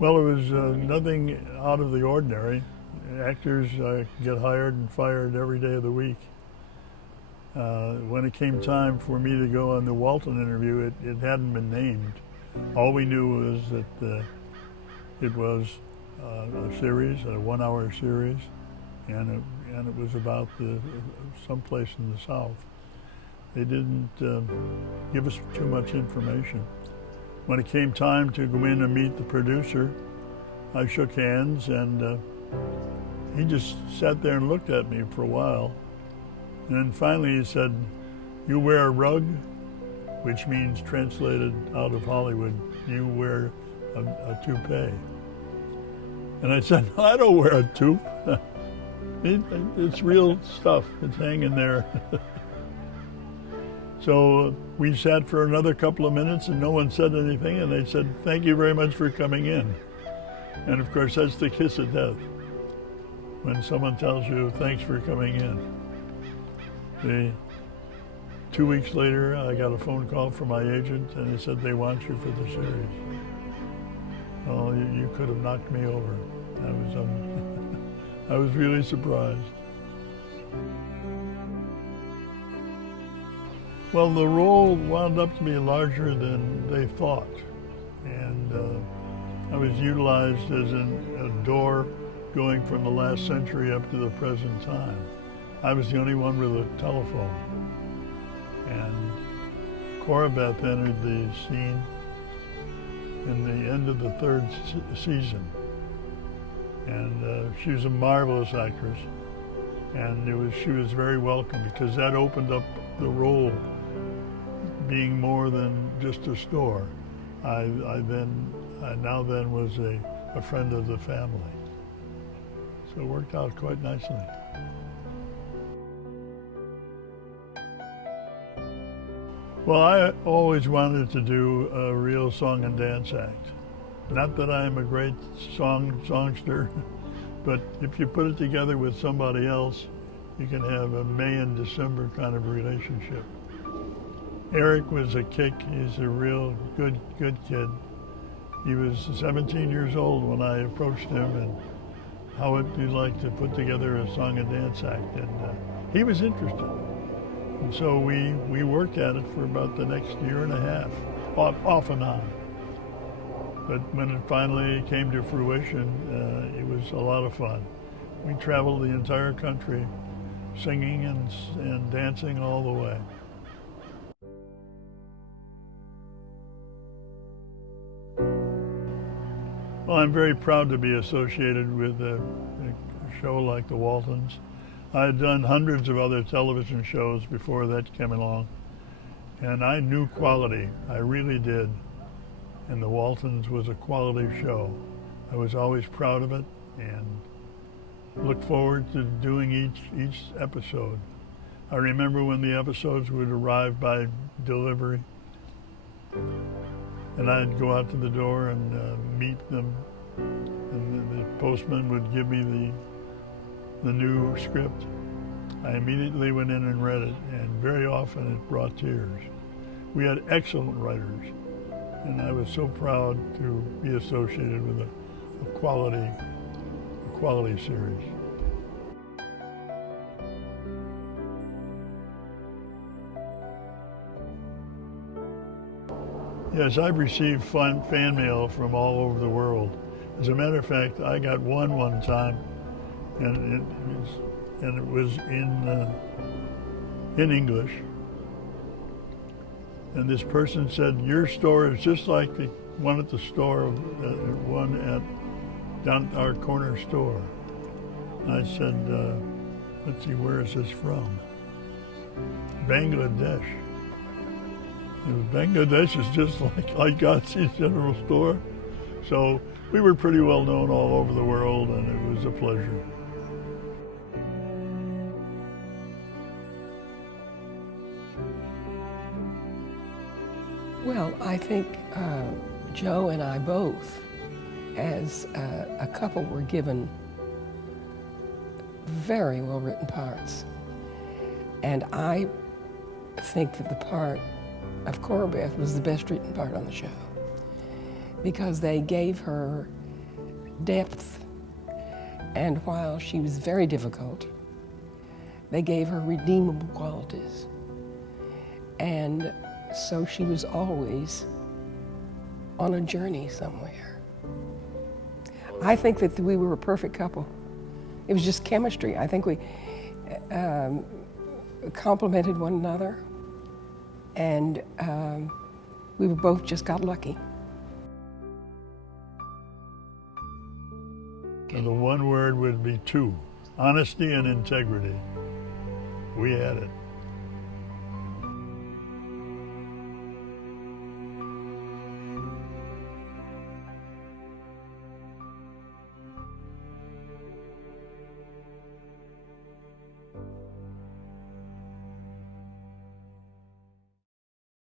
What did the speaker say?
Well, it was nothing out of the ordinary. Actors get hired and fired every day of the week. When it came time for me to go on the Walton interview, it hadn't been named. All we knew was that it was a series, a 1-hour series, and it was about someplace in the South. They didn't give us too much information. When it came time to go in and meet the producer, I shook hands, and he just sat there and looked at me for a while. And then finally he said, "You wear a rug," which means, translated out of Hollywood, you wear a toupee. And I said, "I don't wear a toupee. It's real stuff. It's hanging there." So we sat for another couple of minutes and no one said anything, and they said, "Thank you very much for coming in." And of course, that's the kiss of death, when someone tells you, "Thanks for coming in." 2 weeks later, I got a phone call from my agent, and he said, "They want you for the series." Oh, you could have knocked me over. I was really surprised. Well, the role wound up to be larger than they thought, and I was utilized as a door going from the last century up to the present time. I was the only one with a telephone, and Corabeth entered the scene in the end of the third season, and she was a marvelous actress, and she was very welcome, because that opened up the role being more than just a store. I now was a friend of the family. So it worked out quite nicely. Well, I always wanted to do a real song and dance act. Not that I'm a great songster, but if you put it together with somebody else, you can have a May and December kind of relationship. Eric was a kick. He's a real good kid. He was 17 years old when I approached him, and how would you like to put together a song and dance act? And he was interested. And so we worked at it for about the next year and a half, off and on. But when it finally came to fruition, it was a lot of fun. We traveled the entire country, singing and dancing all the way. Well, I'm very proud to be associated with a show like the Waltons. I had done hundreds of other television shows before that came along, and I knew quality. I really did. And the Waltons was a quality show. I was always proud of it and look forward to doing each episode. I remember when the episodes would arrive by delivery, and I'd go out to the door and meet them, and the postman would give me the new script. I immediately went in and read it, and very often it brought tears. We had excellent writers, and I was so proud to be associated with a quality series. Yes, I've received fan mail from all over the world. As a matter of fact, I got one time, and it was in English. And this person said, "Your store is just like the one at the store, one down at our corner store." And I said, "Let's see, where is this from?" Bangladesh. Bangladesh is just like Ike Godsey's General Store. So we were pretty well known all over the world, and it was a pleasure. Well, I think Joe and I both, as a couple, were given very well-written parts. And I think that the part of Corabeth was the best written part on the show, because they gave her depth. And while she was very difficult, they gave her redeemable qualities. And so she was always on a journey somewhere. I think that we were a perfect couple. It was just chemistry. I think we complemented one another, and we were both just got lucky. And the one word would be two: honesty and integrity. We had it.